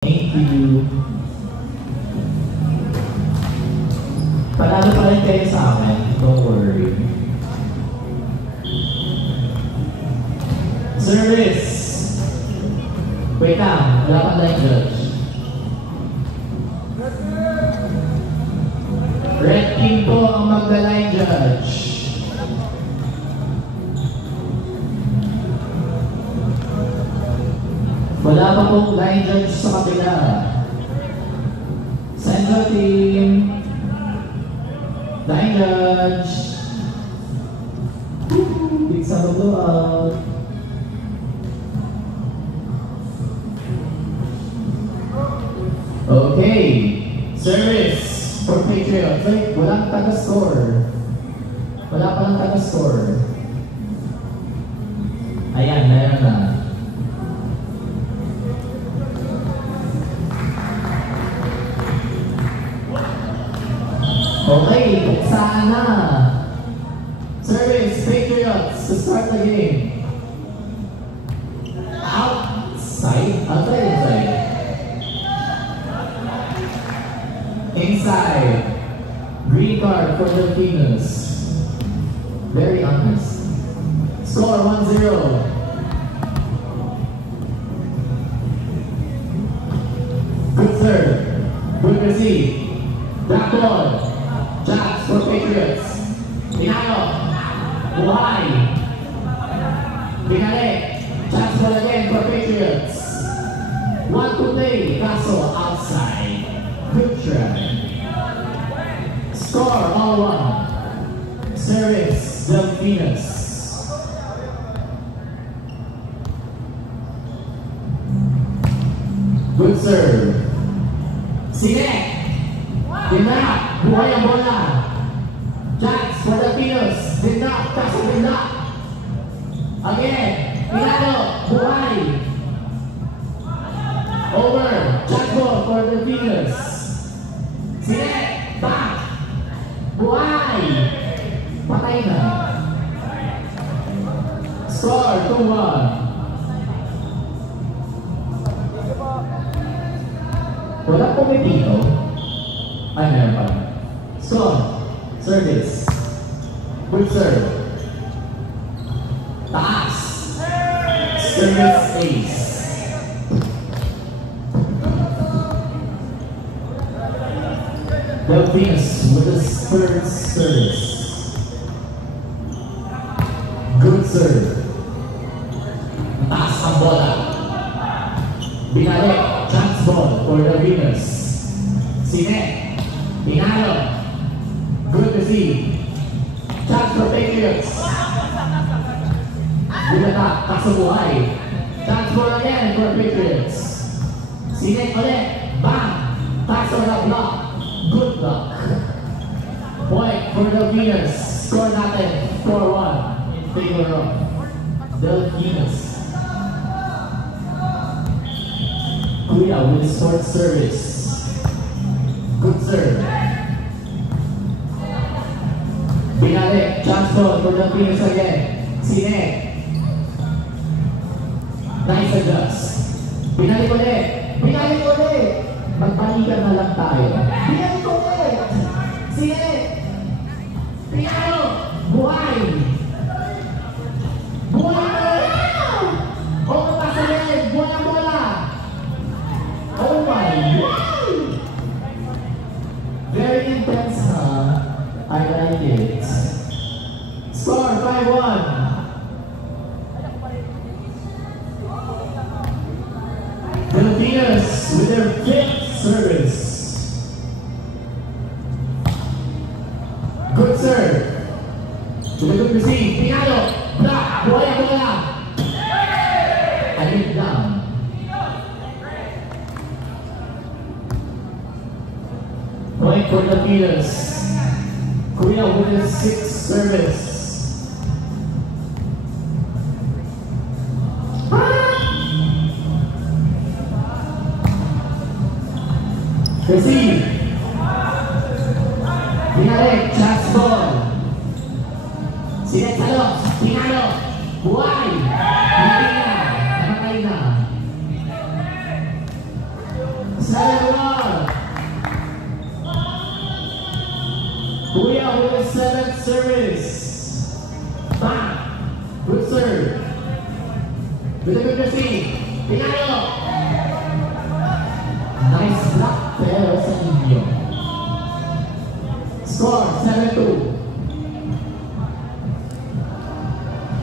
Thank you. Panalo pa rin kayo sa akin. Don't worry. Service. Wait lang. Wala pa tayong judge. Red team po ang magda-line judge. Wala pa pong line judge sa kapila. Central team. Line judge. Big sound of blowout. Okay. Service for Patriots. Wait, walang taga-score. Wala palang taga-score. Ayan, meron na. Okay, buksan na. Service, Patriots to start the game. Outside? Outside, inside? Inside. Green card for the Filipinos. Very honest. Score 1-0. Good serve. Good receive. Back ball. Jacks for Patriots. Pinalo. Buhay. Pinalik. Jacks ball again for Patriots. 1 to play. Kaso outside. Good try. Score all 1. Service Delfinos. Good serve. Sinek. Dinak. Buhay ang bola. Jacks for the Pinos. Dinak. Kaso dinak. Again. Pinalo. Buhay. Over. Jacks ball for the Pinos. Sinek. Back. Buhay. Patay na. Score 2-1. Wala po may dito. Ay, meron pa. Score. Service. Good serve. Taas. Service ace. Delfinos with the third service. Good serve. Taas ang bola. Binalik. Chance ball for Delfinos. Sinek. Pinalo. Good receive. Chance for Patriots. Good attack. Kaso buhay. Chance ball again for Patriots. Sinek ulit. Bang. Kaso na block. Good block. Point for Delfinos. Score natin 4-1 in favor of Delfinos. Kuya with short service. Good serve. Binalik. Chance ball for Delfinos again. Sinek. Nice adjust. Binalik ulit. Binalik ulit. Magbalikan na lang tayo. Binalik ulit. Sinek. Pinalo. Buhay. Buhay ulit. Over pa sa leg. Buhay ang bola. Oh my God. Very intense, huh? I like it. Score 5-1. Filipinos with their 5th service. Good serve. With a good receive. Pinalo. Block. Buhay ang bola. I hit down. Point for the Filipinos. Kuya with his 6th service. Receive. Binalik. Chance ball. Sinek salo. Pinalo. Buhay. Hindi na. Namatay na. 7-1. Kuya with the 7th service. Bang! Good serve. With a good receive. Pinalo. Nice block pero sa inyo. Score 7-2.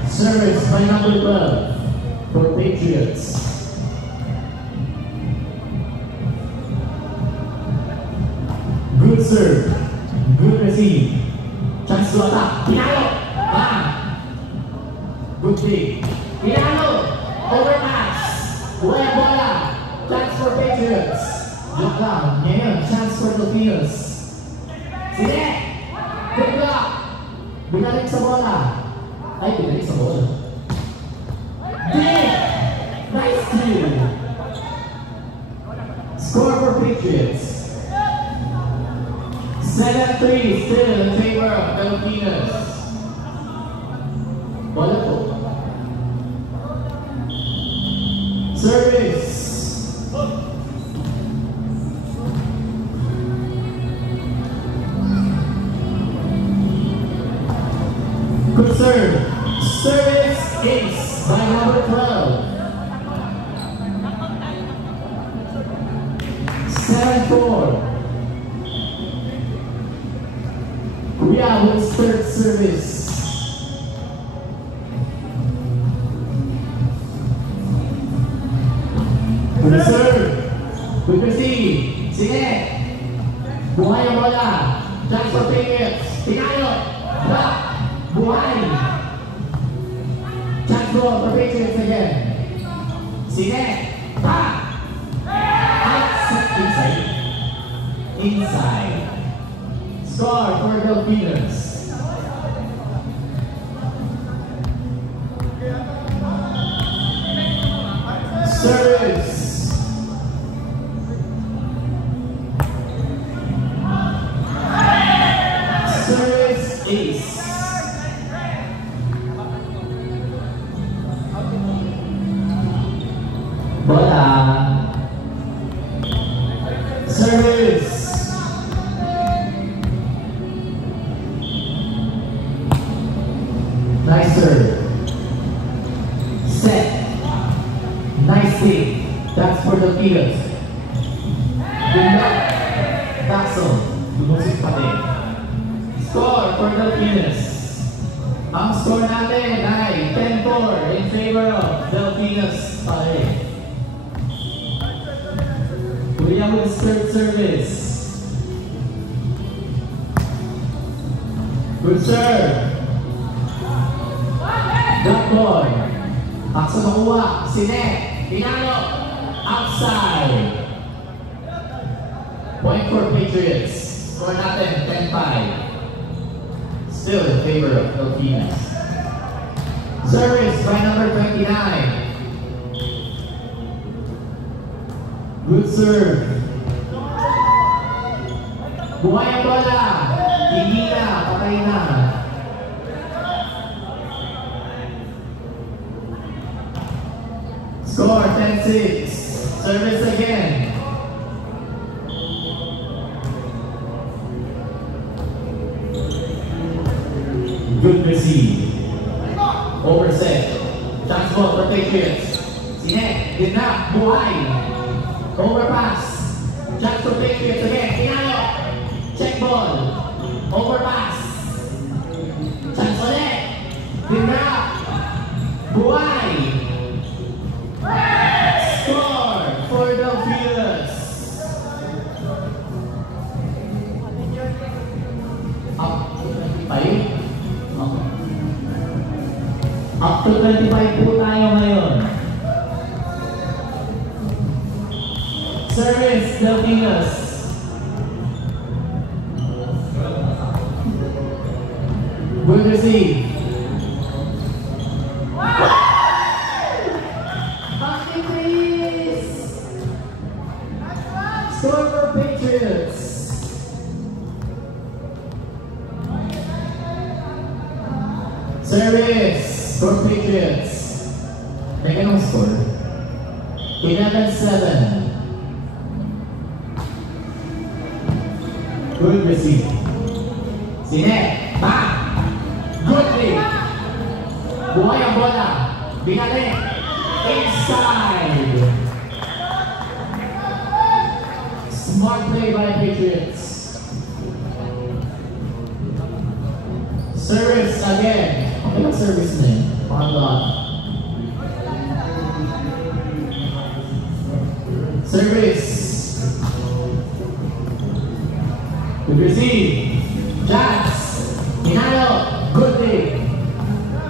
Service by number 12 for Patriots. Good serve. Good receive. Chance to attack. Pinalo. Bang! Good pick. Pinalo. Overpass. Buhay bola. Chance for Patriots. Block lang. Ngayon, chance for Filipinos. Sige. Good block. Binalik sa bola. Ay, binalik sa bola. Dig. Nice kill. Score for Patriots. 7-3 still in favor of Filipinos. Bola po. Service. Good serve. Service ace by number 12. 7-4. Kuya with 3rd service. Good serve. Good receive. Sige. Buhay ang bola. Chance for Patriots. Pinalo. Block. Buhay. Chance goal for Patriots again. Sige. Pa. Outside. Inside. Inside. Score for Filipinos. Service. Service ace. Bola. Service. Nice serve. Set. Nice hit. That's for the Filipinos. Taxel. Lumusik pa din. Score for the Filipinos. Ang score natin ay 10-4 in favor of the Filipinos pa rin. Kuya with 3rd service. Good serve. Black boy. Aksa makuha. Sine. Pinalo. Outside. Point for Patriots. Score natin 10-5. Still in favor of Filipinos. Service by number 29. Good serve. Buhay ang bola. Hindi na. Patay na. Score 10-6. Service again. Good receive. Overset. Chance ball for Patriots. Sine. Did not. Buhay. Overpass. Chance for Patriots again. Pinalo. Check ball. Overpass. Chance ulit. Did not. Buhay. Score for the Filipinos. Up to 25. Up to 25 po tayo ngayon. Service, Filipinos. Good receive. Bakit please? Score for Patriots. Service for Patriots. May ganong score. 11-7. Good receive. Sinet. Bang! Good lead. Buhay ang bola. Binalik. Inside. Smart play by Patriots. Service again. Okay lang service na yun. On block. Service. Good receive. Chance. Hinalo. Good lead.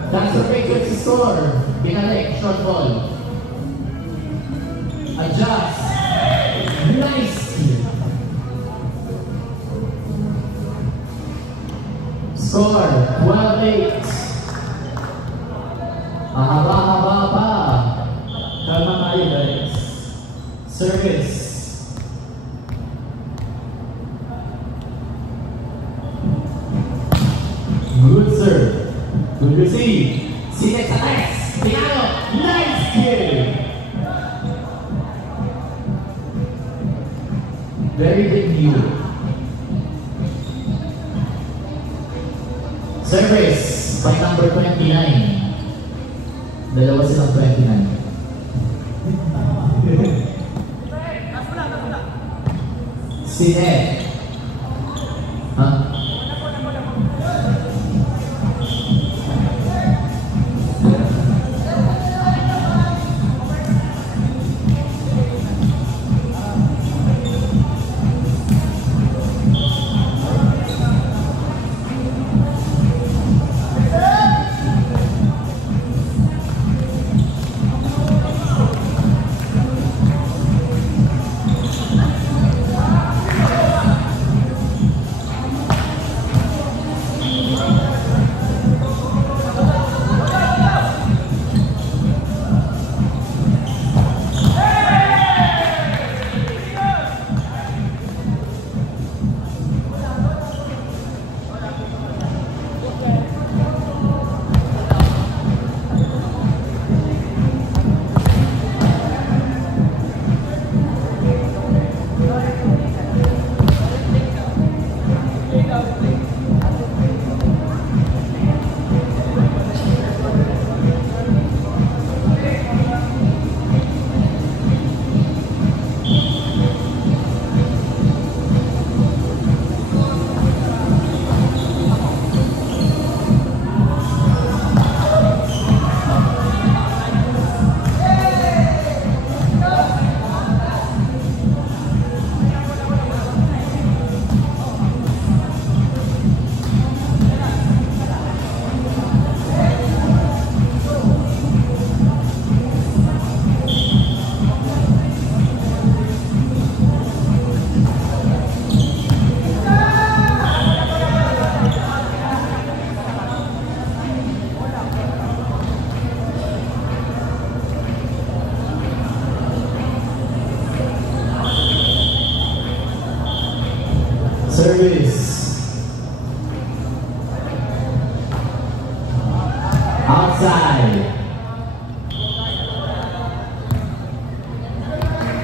That's for Patriots to score. Binalik. Short ball. Adjust. Nice. Score. 12-8. Mahaba-haba pa. Kalma tayo guys. Service. Good serve. Good receive. Sinet sa test. Pinalo. Nice kill. Very big view. Service by number 29. Dalawa silang 29. Sinet. Huh? Service. Outside.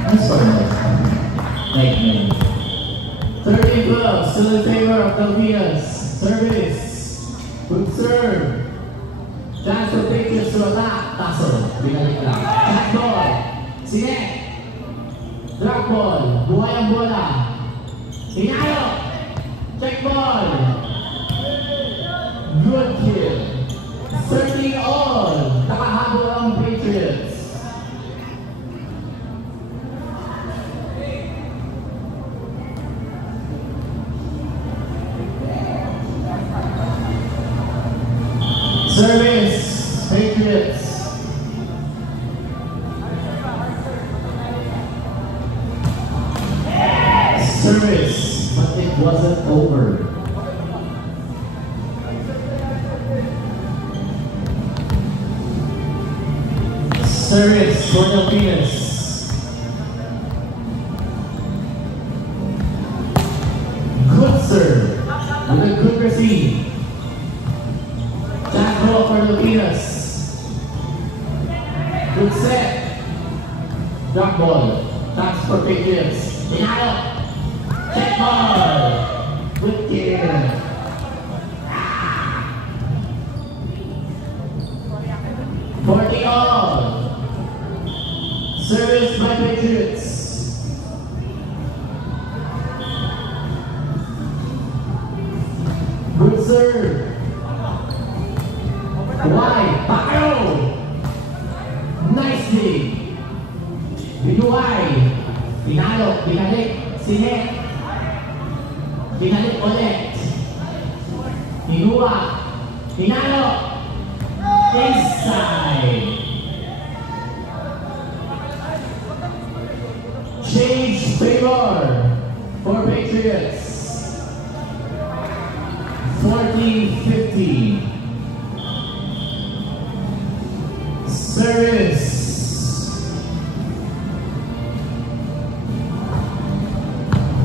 That's what it is. 30-12, still in favor of Filipinas. Service. Good serve. Chance for Patriots to attack. Tassel. Binalik lang. Check ball. Sinet. Drop ball. Buhay ang bola. Hinalo. Check ball. Good kill. 30 all. Nakahabol ang Patriots. Service. Patriots. Service. But it wasn't over. Service for Filipinas. Good serve with a good receive. Jack ball for Filipinas. Good set. Drop ball. That's for Patriots. Hinalo. Check ball. Good kill. 40 all. Service by Patriots. Good serve. Wide. Pacquiao. Nicely. Binuhay. Pinalo. Pinalik. Sinet. Pinalik ulit. Hinuwa. Pinalo. Inside. Change favor for Patriots. 14-15. Service.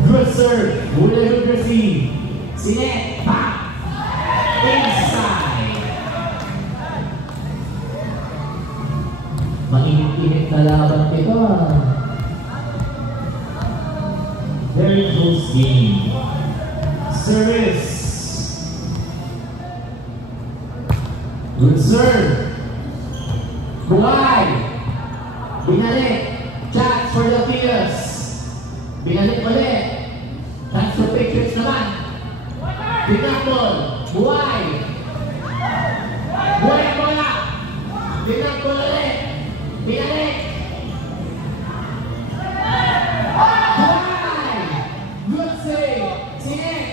Good serve. Good receive. Sinet. Back. Inside. Mainit-init na laban ito. Very close game. Service. Good serve. Buhay. Binalik. Chance for the Filipinos. Binalik ulit. Chance for Patriots naman. Binakbol. Buhay. Buhay ang bola. Binakbol ulit. Binalik. Buhay. Good save. Sinek.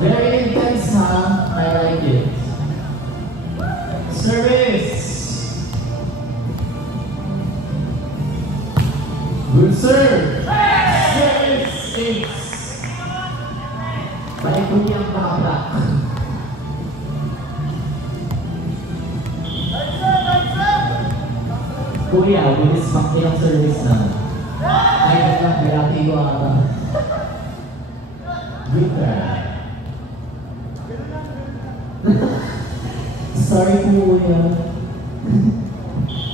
Very intense, huh? I like it. Service. Good serve. Service 6. Balik po niyang makablock. Kuya, bilis pakti ang service na. Ay, gano'n, kaya ko ata. Good try. Sorry po, Kuya.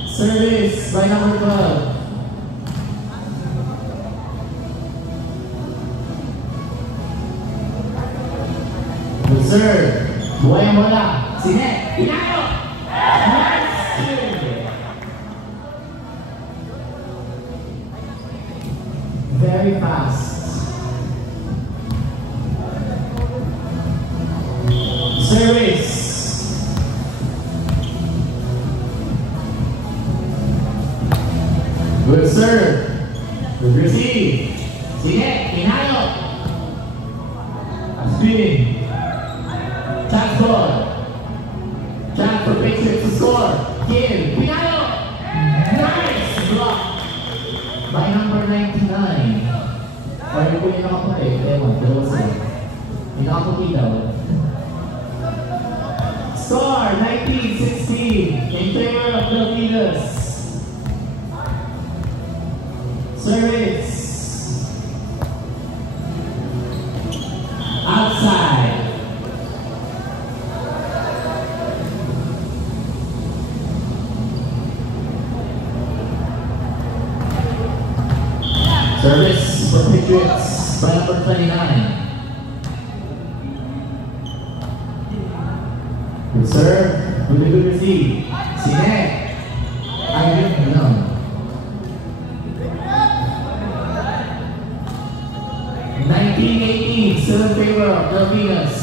Service by number 12. Good serve. Buhay ang bola. Sinet. Inayo. Nice kill. Very fast. Service. Good serve. Good receive. Sinet. Inayo. Spin. Chance ball. Chance for Patriots to score. Kill. Pinalo. Nice block by number 99. Pwede po yung nakaputi. Ewan, dalawa sila. Yung nakaputi daw. Score 19-16 in favor of the Filipinos. Service. Outside. Service for Patriots by number 29. Good serve. Good receive. Sinek. Ayun lang. 19-18, still in favor of the Filipinos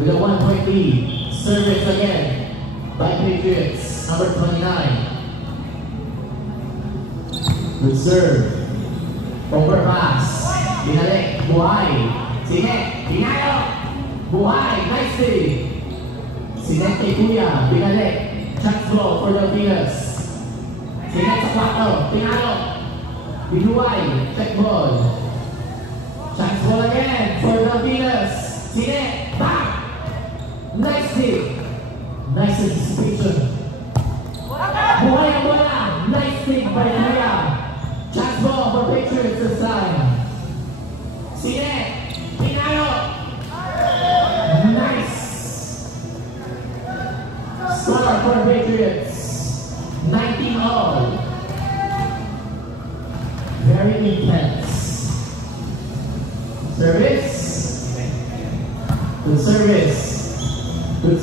with a 1-point lead. Service again by Patriots, number 29. Good serve. Overpass. Binalik. Buhay. Sinek. Pinalo. Buhay. Nicely. Sinek kay Kuya. Binalik. Chance ball for the Filipinos. Sinek sa plato. Pinalo. Binuhay. Check ball. Chance ball again for the Filipinos. Sinek. Back. Nicely. Nice anticipation. Buhay ang bola. Nice thing by Kuya. Chance ball for Patriots this time. Sinek. Pinalo. Nice. Score for Patriots. 19 all. Very intense. Service. Good service. Good.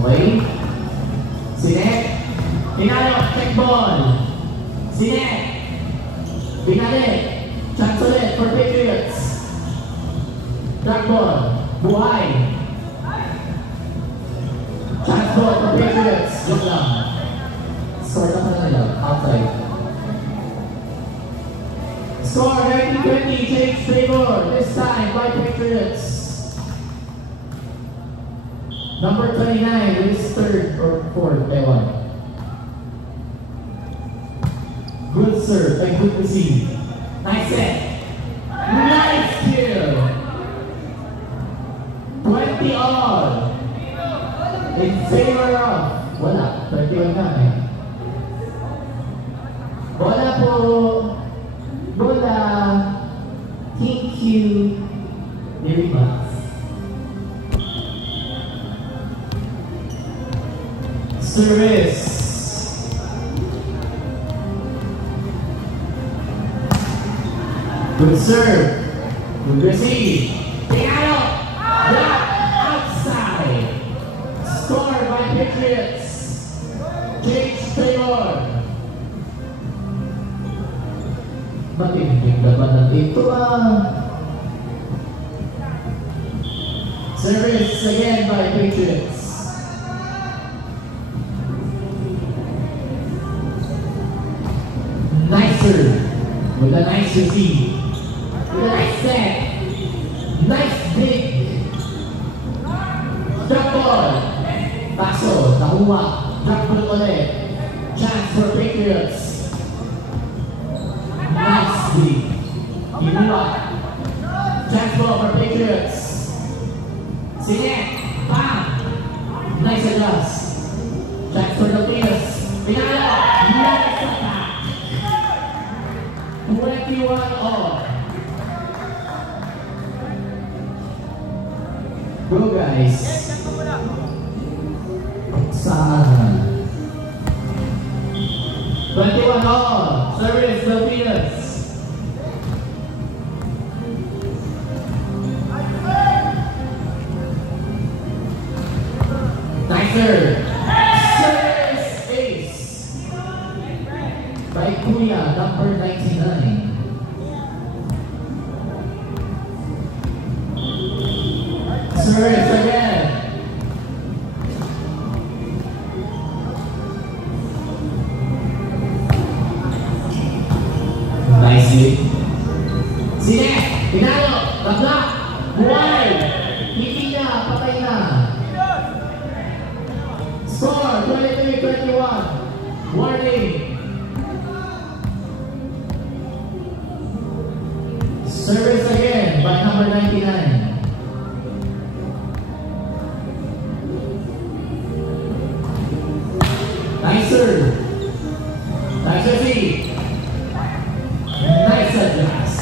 Okay. Sinet. Pinalo. Check ball. Sinet. Pinali. Chance ulit for Patriots. Track ball. Buhay. Chance ball for Patriots. Joke lang. Score na pa nila. Outside. Score 19-20. Change favor. This time by Patriots. Number 29 is third or fourth. Ewan. Good serve and good receive. Nice set. Nice kill. 20 all. In favor of. Wala. 21 na eh. Wala po. Bola. Thank you very much. Service. Good serve. Good receive. Pinalo. Block outside. Score by Patriots. Change favor. Matinding laban ng ito Service again by Patriots. Nice serve. With a nice receive. With a nice set. Nice big. Drop ball. Paso. Nakuha. Drop ball ulit. Chance for Patriots. Nice big. Inuwa. Chance ball for Patriots. Sinet. Bam. Nice adjust. Chance for Latinas. Pinalo. Nice attack. 21 all. Go guys. Saan? 21 all. Service Filipinas. Nicer. Service ace. By Kuya, number 99. Service again. Nicely. Sinet. Pinalo. Tablock. Buhay. Hindi na. Patay na. Score 23-21. Warning. Service again by number 99. Nicer. Nice receive. Nice adjust.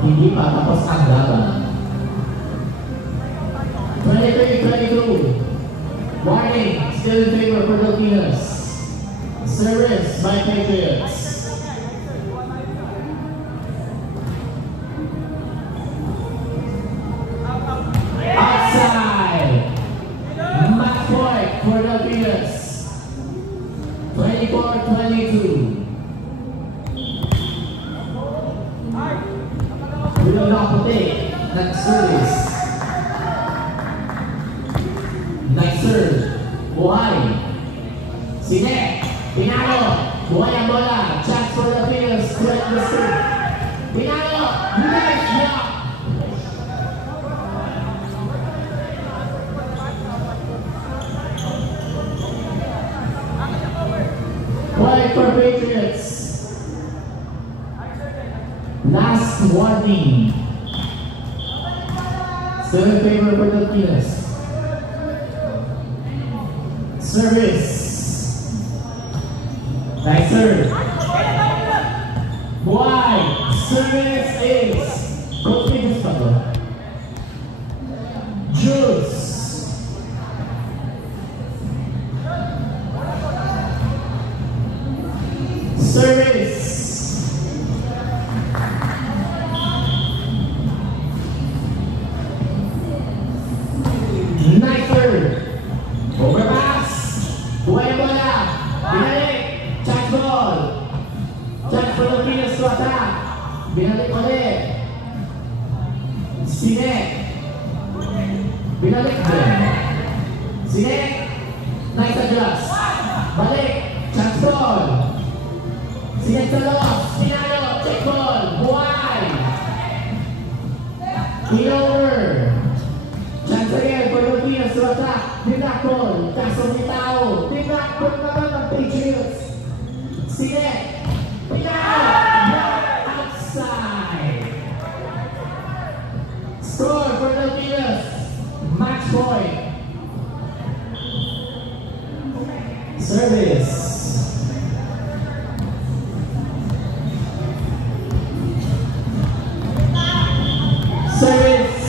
Hindi pa tapos ang laban. 23-22. Warning. Still in favor for Filipinas. Service by Patriots. For the Filipinas, 24-22. Willow Napote, next service. Nice serve. Buhay. Sinet. Pinalo. Buhay ang bola. Chance for the Filipinas. Correct the serve. Pinalo. Nice block. Play for Patriots. Last warning. Still in favor for the Filipinas. Service. Nice serve. Buhay. Service is. Coach Patriots pa to. Juice. Pinalik din. Sinek. Nice adjust. Balik. Chance ball. Sinek sa loss. Pinalo. Check ball. Buhay. Over. Chance again for the Pilipinas to attack. Pinak ball. Kaso Mitao. Pinak ball naman ng Patriots. Sinek. Pinalo. Outside. Score for the Pilipinas. Match point. Service. Service.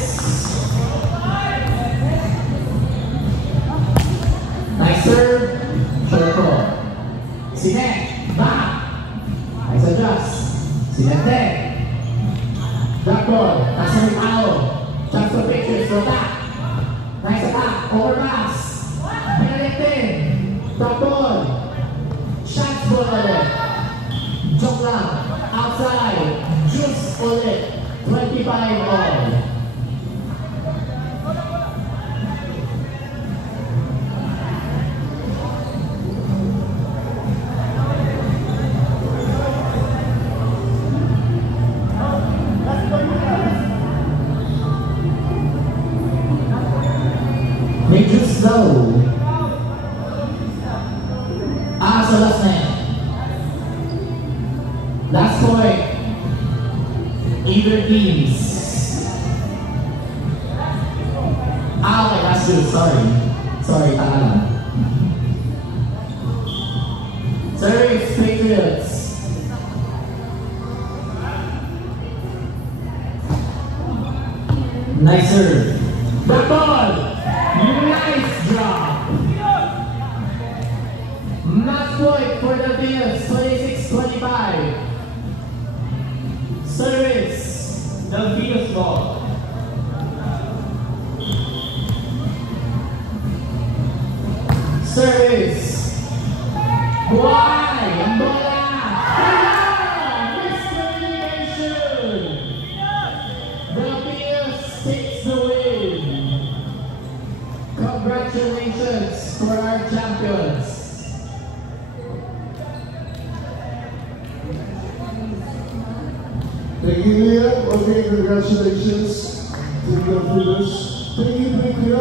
Nice serve. Short ball. Sinek. Back. Nice adjust. Sinek dead. Black ball. Kaso Mitao. Chance for Patriots to attack. Nice attack. Overpass. Pinalik din. Top ball. Chance ball ulit. Joke lang. Outside. Juice ulit. 25 all. Make juice slow. So last man. Last point. Either teams. Okay, last two. Sorry. Sorry, tanga lang. Service, Patriots. Nice serve. Back ball. Nice job. Match point for the Pilipinas, 26-25. Service, the Pilipinas ball. Service. Buhay! Ang bola! Miscommunication! The Pilipinas takes the win. Congratulations for our champions. Thank you, Leah. Okay, congratulations to the Philippines. Thank you,